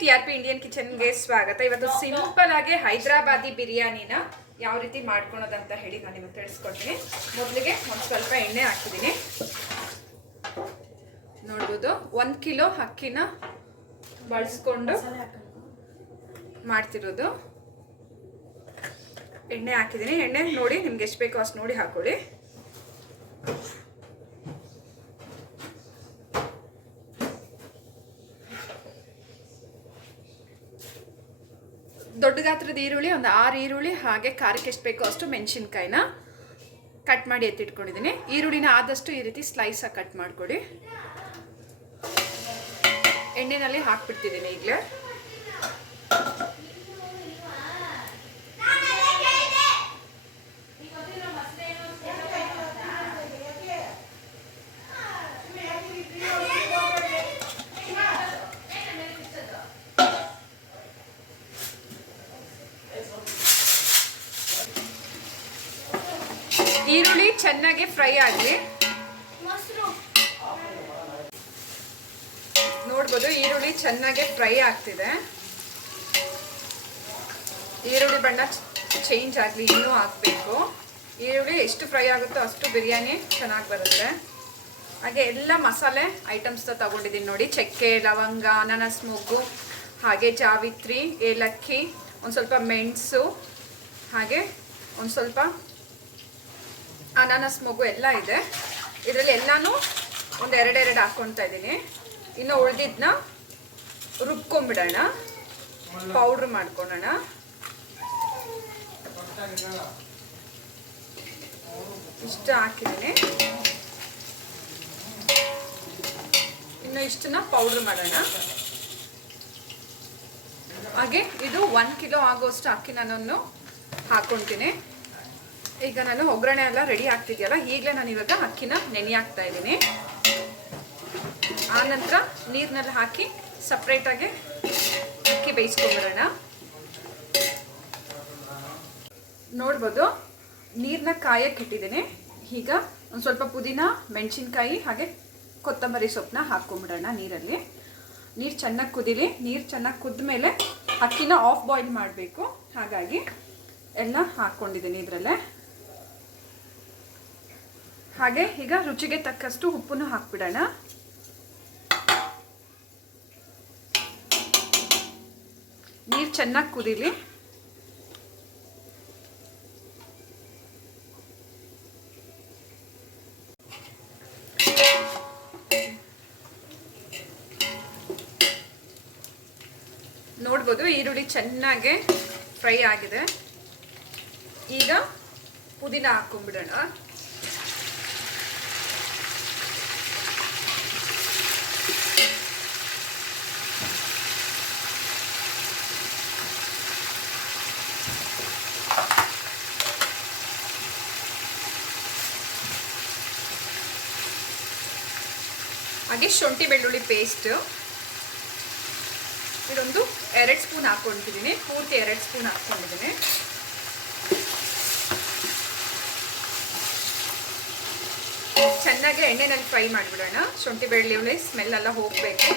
T R P Indian ಕಿಚನ್ಗೆ ಸ್ವಾಗತ. ಇವತ್ತು ಸಿಂಪಲ್ ಆಗಿ ಹೈದರಾಬಾದಿ ಬಿರಿಯಾನಿನ ಯಾವ ರೀತಿ ಮಾಡ್ಕೊಳೋದಂತ ಹೇಳಿ ನಾನು ನಿಮಗೆ ತಿಳಿಸ್ಕೊಡ್ತೀನಿ. ಮೊದಲಿಗೆ ಒಂದು ಸ್ವಲ್ಪ ಎಣ್ಣೆ ಹಾಕಿದ್ದೀನಿ. ನೋಡ್ಬೋದು, ಒಂದು ಕಿಲೋ ಅಕ್ಕಿನ ಬಳಸ್ಕೊಂಡು ಮಾಡ್ತಿರೋದು. ಎಣ್ಣೆ ಹಾಕಿದ್ದೀನಿ. ಎಣ್ಣೆ ನೋಡಿ ನಿಮ್ಗೆ ಎಷ್ಟು ಬೇಕೋ ಅಷ್ಟು ನೋಡಿ ಹಾಕೊಳ್ಳಿ. ದೊಡ್ಡ ಗಾತ್ರದ ಈರುಳ್ಳಿ, ಒಂದು ಆರು ಈರುಳ್ಳಿ, ಹಾಗೆ ಖಾರಕ್ಕೆ ಎಷ್ಟು ಬೇಕೋ ಅಷ್ಟು ಮೆಣಸಿನ್ಕಾಯಿನ ಕಟ್ ಮಾಡಿ ಎತ್ತಿಟ್ಕೊಂಡಿದ್ದೀನಿ. ಈರುಳ್ಳಿನ ಆದಷ್ಟು ಈ ರೀತಿ ಸ್ಲೈಸಾಗಿ ಕಟ್ ಮಾಡಿಕೊಡಿ. ಎಣ್ಣೆನಲ್ಲಿ ಹಾಕ್ಬಿಡ್ತಿದ್ದೀನಿ ಈಗಲೇ ಈರುಳ್ಳಿ ಚೆನ್ನಾಗಿ ಫ್ರೈ ಆಗಲಿ ನೋಡ್ಬೋದು ಈರುಳ್ಳಿ ಚೆನ್ನಾಗಿ ಫ್ರೈ ಆಗ್ತಿದೆ. ಈರುಳ್ಳಿ ಬಣ್ಣ ಚೇಂಜ್ ಆಗಲಿ ಇನ್ನೂ ಹಾಕಬೇಕು. ಈರುಳ್ಳಿ ಎಷ್ಟು ಫ್ರೈ ಆಗುತ್ತೋ ಅಷ್ಟು ಬಿರಿಯಾನಿ ಚೆನ್ನಾಗಿ ಬರುತ್ತೆ. ಹಾಗೆ ಎಲ್ಲ ಮಸಾಲೆ ಐಟಮ್ಸ್ ತಗೊಂಡಿದ್ದೀನಿ ನೋಡಿ. ಚಕ್ಕೆ ಲವಂಗ ಅನಾನಸ್ ಮೊಗ್ಗು ಹಾಗೆ ಜಾವಿತ್ರಿ ಏಲಕ್ಕಿ ಒಂದು ಸ್ವಲ್ಪ ಮೆಣಸು ಹಾಗೆ ಒಂದು ಸ್ವಲ್ಪ ಅನಾನಸ್ ಮಗು ಎಲ್ಲ ಇದೆ. ಇದರಲ್ಲಿ ಎಲ್ಲನೂ ಒಂದು ಎರಡೆರಡು ಹಾಕ್ಕೊಳ್ತಾ ಇದ್ದೀನಿ. ಇನ್ನು ಉಳ್ದಿದ್ನ ರುಬ್ಕೊಂಡ್ಬಿಡೋಣ ಪೌಡ್ರ್ ಮಾಡ್ಕೊಳ್ಳೋಣ ಇಷ್ಟು ಹಾಕಿದ್ದೀನಿ. ಇನ್ನು ಇಷ್ಟನ್ನ ಪೌಡ್ರ್ ಮಾಡೋಣ. ಹಾಗೆ ಇದು ಒನ್ ಕಿಲೋ ಆಗೋಷ್ಟು ಅಕ್ಕಿ ನಾನು ಹಾಕ್ಕೊಳ್ತೀನಿ ಈಗ ನಾನು ಒಗ್ಗರಣೆ ಎಲ್ಲ ರೆಡಿ ಆಗ್ತಿದೆಯಲ್ಲ, ಈಗಲೇ ನಾನು ಇವಾಗ ಅಕ್ಕಿನ ನೆನೆ ಹಾಕ್ತಾ ಇದ್ದೀನಿ. ಆ ನಂತರ ನೀರಿನಲ್ಲಿ ಹಾಕಿ ಸಪ್ರೇಟಾಗಿ ಅಕ್ಕಿ ಬೇಯಿಸ್ಕೊಂಡ್ಬರೋಣ ನೋಡ್ಬೋದು ನೀರನ್ನ ಕಾಯಕ್ಕೆ ಇಟ್ಟಿದ್ದೀನಿ. ಈಗ ಒಂದು ಸ್ವಲ್ಪ ಪುದೀನ, ಮೆಣಸಿನ್ಕಾಯಿ, ಹಾಗೆ ಕೊತ್ತಂಬರಿ ಸೊಪ್ಪನ್ನ ಹಾಕ್ಕೊಂಬಿಡೋಣ ನೀರಲ್ಲಿ. ನೀರು ಚೆನ್ನಾಗಿ ಕುದೀಲಿ, ನೀರು ಚೆನ್ನಾಗಿ ಕುದ್ದ ಮೇಲೆ ಅಕ್ಕಿನ ಆಫ್ ಬಾಯ್ಲ್ ಮಾಡಬೇಕು. ಹಾಗಾಗಿ ಎಲ್ಲ ಹಾಕ್ಕೊಂಡಿದ್ದೀನಿ ಇದರಲ್ಲೇ. ಹಾಗೆ ಈಗ ರುಚಿಗೆ ತಕ್ಕಷ್ಟು ಉಪ್ಪನ್ನು ಹಾಕ್ಬಿಡೋಣ. ನೀರು ಚೆನ್ನಾಗಿ ಕುದಿಲಿ. ನೋಡ್ಬೋದು ಈರುಳ್ಳಿ ಚೆನ್ನಾಗಿ ಫ್ರೈ ಆಗಿದೆ. ಈಗ ಪುದೀನ ಹಾಕೊಂಡ್ಬಿಡೋಣ. ಹಾಗೆ ಶುಂಠಿ ಬೆಳ್ಳುಳ್ಳಿ ಪೇಸ್ಟ್ ಇದೊಂದು ಎರಡು ಸ್ಪೂನ್ ಹಾಕ್ಕೊಂಡಿದ್ದೀನಿ. ಪೂರ್ತಿ ಎರಡು ಸ್ಪೂನ್ ಹಾಕ್ಕೊಂಡಿದ್ದೀನಿ. ಚೆನ್ನಾಗಿ ಎಣ್ಣೆನಲ್ಲಿ ಫ್ರೈ ಮಾಡಿಬಿಡೋಣ. ಶುಂಠಿ ಬೆಳ್ಳುಳ್ಳಿ ಸ್ಮೆಲ್ ಎಲ್ಲ ಹೋಗಬೇಕು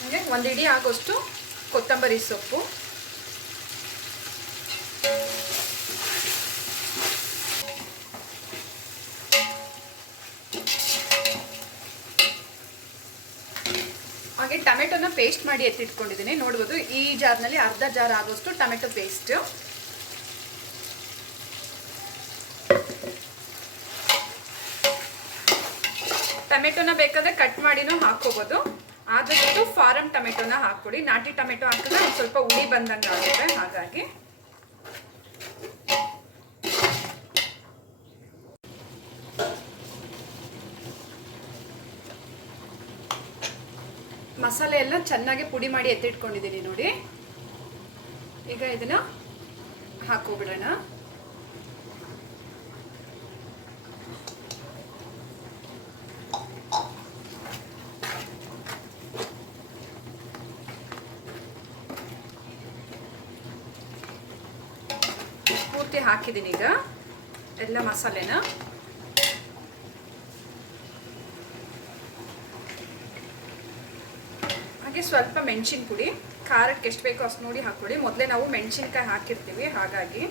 ಹಾಗೆ ಒಂದು ಇಡೀ ಆಗೋಷ್ಟು ಕೊತ್ತಂಬರಿ ಸೊಪ್ಪು. ಹಾಗೆ ಟೊಮೆಟೊನ ಪೇಸ್ಟ್ ಮಾಡಿ ಎತ್ತಿಟ್ಕೊಂಡಿದ್ದೀನಿ. ನೋಡ್ಬೋದು ಈ ಜಾರ್ನಲ್ಲಿ ಅರ್ಧ ಜಾರ್ ಆಗೋಷ್ಟು ಟೊಮೆಟೊ ಪೇಸ್ಟ್. ಟೊಮೆಟೊನ ಬೇಕಾದ್ರೆ ಕಟ್ ಮಾಡಿನೂ ಹಾಕೋಬೋದು ಆದಷ್ಟು ಫಾರಮ್ ಟೊಮೆಟೊನ ಹಾಕ್ಕೊಡಿ. ನಾಟಿ ಟೊಮೆಟೊ ಹಾಕಿದ್ರೆ ಸ್ವಲ್ಪ ಉಳಿ ಬಂದಂಗೆ ಆಗುತ್ತೆ. ಹಾಗಾಗಿ ಮಸಾಲೆ ಎಲ್ಲ ಚೆನ್ನಾಗಿ ಪುಡಿ ಮಾಡಿ ಎತ್ತಿಟ್ಕೊಂಡಿದ್ದೀನಿ ನೋಡಿ. ಈಗ ಇದನ್ನ ಹಾಕೋಬಿಡೋಣ ಹಾಕಿದ್ದೀನಿ ಈಗ. ಎಲ್ಲ ಮಸಾಲೆನ. ಹಾಗೆ ಸ್ವಲ್ಪ ಮೆಣಸಿನ ಪುಡಿ ಖಾರಕ್ಕೆ ಎಷ್ಟು ಬೇಕೋ ಅಷ್ಟು ನೋಡಿ ಹಾಕೊಳ್ಳಿ ಮೊದಲೇ ನಾವು ಮೆಣಸಿನ್ಕಾಯಿ ಹಾಕಿರ್ತೀವಿ, ಹಾಗಾಗಿ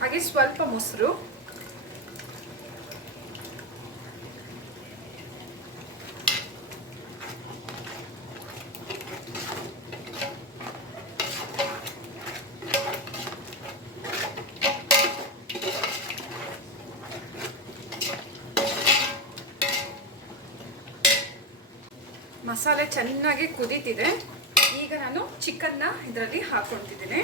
ಹಾಗೆ ಸ್ವಲ್ಪ ಮೊಸರು. ಮಸಾಲೆ ಚೆನ್ನಾಗಿ ಕುದೀತಿದೆ. ಈಗ ನಾನು ಚಿಕನ್ನ ಇದರಲ್ಲಿ ಹಾಕೊಳ್ತಿದ್ದೀನಿ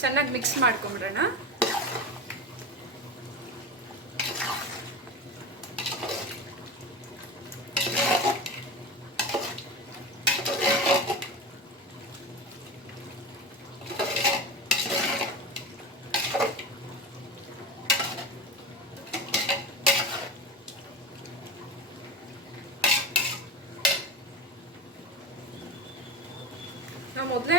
ಚೆನ್ನಾಗಿ ಮಿಕ್ಸ್ ಮಾಡ್ಕೊಂಬಿಡೋಣ ನಾವು ಮೊದಲೇ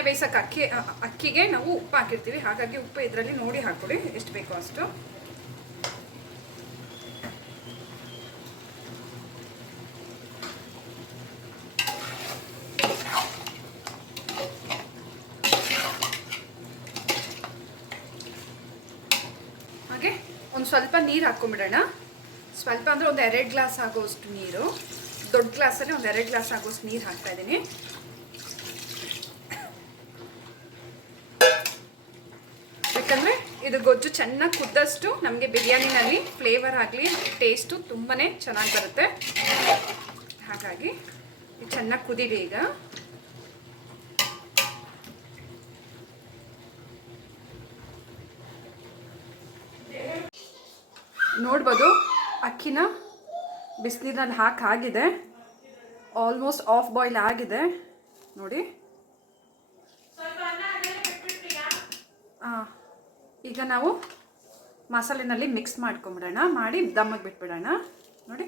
ಅನ್ನ ಬೇಯಿಸೋಕೆ ಅಕ್ಕಿ ಅಕ್ಕಿಗೆ ನಾವು ಉಪ್ಪು ಹಾಕಿರ್ತೀವಿ. ಹಾಗಾಗಿ ಉಪ್ಪು ಇದರಲ್ಲಿ ನೋಡಿ ಹಾಕೊಳ್ಳಿ ಎಷ್ಟು ಬೇಕೋ ಅಷ್ಟು. ಹಾಗೆ ಒಂದು ಸ್ವಲ್ಪ ನೀರು ಹಾಕ್ಕೊಂಬಿಡೋಣ. ಸ್ವಲ್ಪ ಅಂದರೆ ಒಂದು ಎರಡು ಗ್ಲಾಸ್ ಆಗೋಷ್ಟು ನೀರು. ದೊಡ್ಡ ಗ್ಲಾಸಲ್ಲಿ ಒಂದು ಎರಡು ಗ್ಲಾಸ್ ಆಗೋಷ್ಟು ನೀರು ಹಾಕ್ತಾ ಇದ್ದೀನಿ. ಯಾಕಂದರೆ ಇದು ಗೊಜ್ಜು ಚೆನ್ನಾಗಿ ಕುದ್ದಷ್ಟು ನಮಗೆ ಬಿರಿಯಾನಿನಲ್ಲಿ ಫ್ಲೇವರ್ ಆಗಲಿ ಟೇಸ್ಟು ತುಂಬಾ ಚೆನ್ನಾಗಿ ಬರುತ್ತೆ. ಹಾಗಾಗಿ ಚೆನ್ನಾಗಿ ಕುದೀವಿ ಈಗ. ನೋಡ್ಬೋದು ಅಕ್ಕಿನ ಬಿಸಿನೀರಲ್ಲಿ ಹಾಕಿ ಆಗಿದೆ. ಆಲ್ಮೋಸ್ಟ್ ಆಫ್ ಬಾಯ್ಲ್ ಆಗಿದೆ. ನೋಡಿ. ಆ, ಈಗ ನಾವು ಮಸಾಲೆನಲ್ಲಿ ಮಿಕ್ಸ್ ಮಾಡ್ಕೊಂಬಿಡೋಣ. ಮಾಡಿ ದಮ್ಮಗೆ ಬಿಟ್ಬಿಡೋಣ. ನೋಡಿ.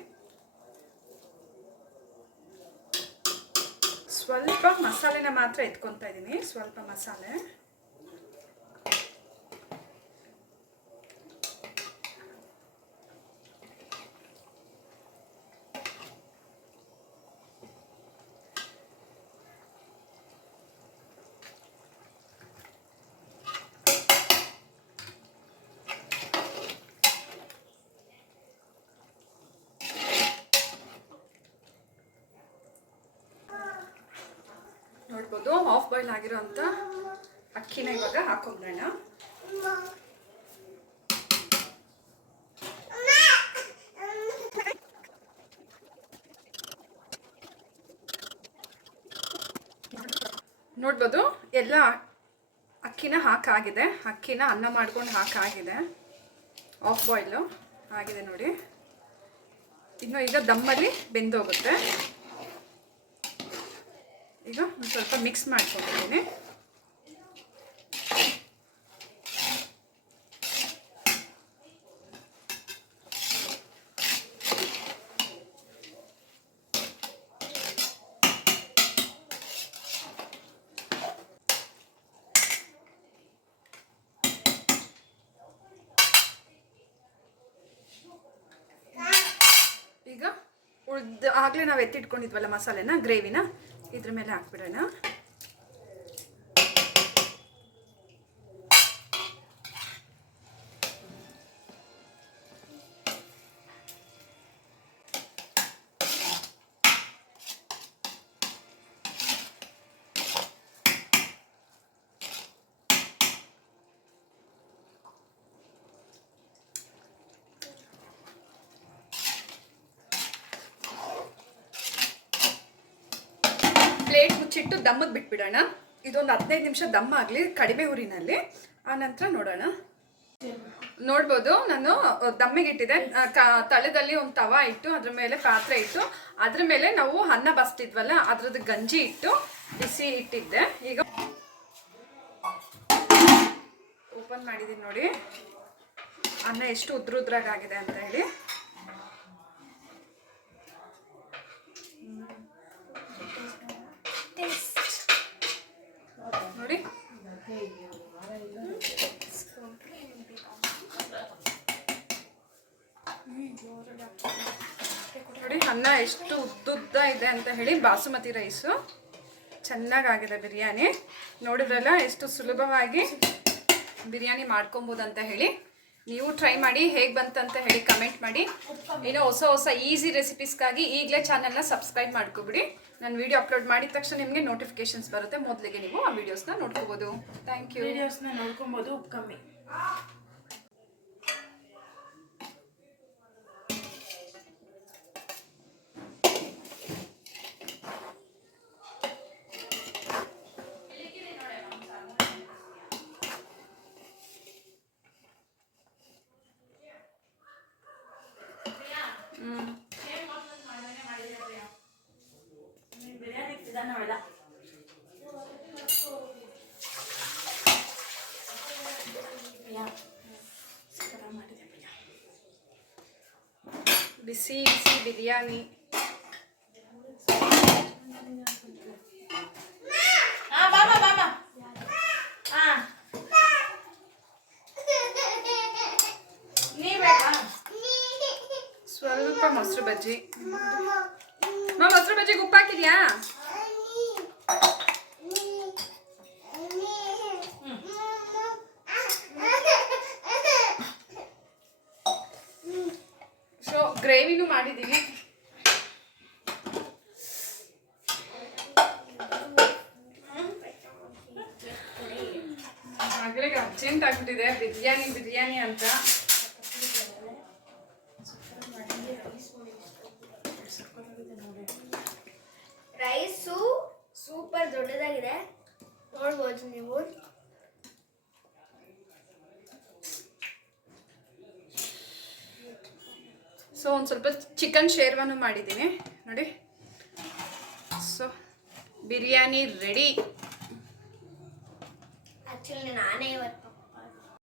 ಸ್ವಲ್ಪ ಮಸಾಲೆನ ಮಾತ್ರ ಎತ್ಕೊತಾ ಇದ್ದೀನಿ. ಸ್ವಲ್ಪ ಮಸಾಲೆ. ಆಗಿರೋ ಬಾಯ್ಲ್ ಆಗಿರೋಂಥ ಅಕ್ಕಿನ ಇವಾಗ ಹಾಕೊಂಬಿಡೋಣ ನೋಡ್ಬೋದು ಎಲ್ಲ ಅಕ್ಕಿನ ಹಾಕಾಗಿದೆ ಅಕ್ಕಿನ ಅನ್ನ ಮಾಡ್ಕೊಂಡು ಹಾಕಾಗಿದೆ ಆಫ್ ಬಾಯ್ಲು ಆಗಿದೆ ನೋಡಿ. ಇನ್ನು ಈಗ ದಮ್ಮಲ್ಲಿ ಬೆಂದೋಗುತ್ತೆ. ಸ್ವಲ್ಪ ಮಿಕ್ಸ್ ಮಾಡ್ಕೊಂಡಿದ್ದೀನಿ. ಈಗ ಉಳ್ದು ಆಗಲೇ ನಾವು ಎತ್ತಿಟ್ಕೊಂಡಿದ್ವಲ್ಲ ಮಸಾಲೆನ ಗ್ರೇವಿನ ಇದ್ರ ಮೇಲೆ ಹಾಕ್ಬಿಡೋಣ. ಇಟ್ಟು ದಮ್ಮದ್ ಬಿಟ್ಬಿಡೋಣ. ಇದೊಂದು ಹದಿನೈದು ನಿಮಿಷ ದಮ್ಮ ಆಗಲಿ, ಕಡಿಮೆ ಊರಿನಲ್ಲಿ. ಆನಂತರ ನಂತರ ನೋಡೋಣ. ನೋಡ್ಬೋದು, ನಾನು ದಮ್ಮಿಗೆ ಇಟ್ಟಿದೆ ತಳದಲ್ಲಿ ಒಂದು ತವ ಇಟ್ಟು, ಅದ್ರ ಮೇಲೆ ಪಾತ್ರೆ ಇಟ್ಟು, ಅದ್ರ ಮೇಲೆ ನಾವು ಅನ್ನ ಬಸ್ತಿದ್ವಲ್ಲ, ಅದ್ರದ್ದು ಗಂಜಿ ಇಟ್ಟು ಬಿಸಿ ಇಟ್ಟಿದ್ದೆ. ಈಗ ಓಪನ್ ಮಾಡಿದೀನಿ ನೋಡಿ. ಅನ್ನ ಎಷ್ಟು ಉದ್ರ ಉದ್ರಾಗಿದೆ ಅಂತ ಹೇಳಿ ನೋಡಿ ನೋಡಿ ಅನ್ನ ಎಷ್ಟು ಉದ್ದುದ್ದ ಇದೆ ಅಂತ ಹೇಳಿ ಬಾಸುಮತಿ ರೈಸು. ಚೆನ್ನಾಗಾಗಿದೆ ಬಿರಿಯಾನಿ. ನೋಡಿದ್ರಲ್ಲ, ಎಷ್ಟು ಸುಲಭವಾಗಿ ಬಿರಿಯಾನಿ ಮಾಡ್ಕೊಬೋದು ಅಂತ ಹೇಳಿ. ನೀವು ಟ್ರೈ ಮಾಡಿ, ಹೇಗೆ ಬಂತಂತ ಹೇಳಿ ಕಮೆಂಟ್ ಮಾಡಿ. ಏನೋ ಹೊಸ ಹೊಸ ಈಸಿ ರೆಸಿಪೀಸ್ಗಾಗಿ ಈಗಲೇ ಚಾನಲ್ನ ಸಬ್ಸ್ಕ್ರೈಬ್ ಮಾಡ್ಕೊಬಿಡಿ. ನಾನು ವಿಡಿಯೋ ಅಪ್ಲೋಡ್ ಮಾಡಿದ ತಕ್ಷಣ ನಿಮಗೆ ನೋಟಿಫಿಕೇಶನ್ಸ್ ಬರುತ್ತೆ. ಮೊದಲಿಗೆ ನೀವು ಆ ವೀಡಿಯೋಸ್ನ ನೋಡ್ಕೋಬೋದು. ಥ್ಯಾಂಕ್ ಯು ವೀಡಿಯೋಸ್ನ ನೋಡ್ಕೊಬೋದು ಕಮ್ಮಿ ಬಿರಿಯಾನಿ ಇಟ್ಟಿದ್ದಾನೆ ಅವೆಲ್ಲ ಯಾ ಸೂಪರ್ ಮಾಡಿದೆ ಪ್ರಿಯಾ ಬಿಸಿ ಬಿಸಿ ಬಿರಿಯಾನಿ ಹಾ ಬಾಬಾ ಬಾಬಾ ಹಾ ನೀ ಬೇಕಾ ಸ್ವಲ್ಪ ಮೊಸರು ಬಜ್ಜಿ ಮಾ ಮೊಸರು ಬಜ್ಜಿಗೆ ಉಪ್ಪು ಹಾಕಿದ್ಯಾ ಸೊ ಗ್ರೇವಿನೂ ಮಾಡಿದ್ದೀವಿ ಮಗಳಿಗೆ ಅರ್ಜೆಂಟ್ ಆಗ್ಬಿಟ್ಟಿದೆ ಬಿರಿಯಾನಿ ಬಿರಿಯಾನಿ ಅಂತ ರೈಸು ಸೂಪರ್ ದೊಡ್ಡದಾಗಿದೆ ನೋಡ್ಬೋದು ನೀವು ಸೊ ಒಂದು ಸ್ವಲ್ಪ ಚಿಕನ್ ಶೇರ್ವಾನು ಮಾಡಿದ್ದೀನಿ ನೋಡಿ. ಸೊ ಬಿರಿಯಾನಿ ರೆಡಿ ಆ್ಯಕ್ಚುಲಿ ನಾನೇ ಇವತ್ತು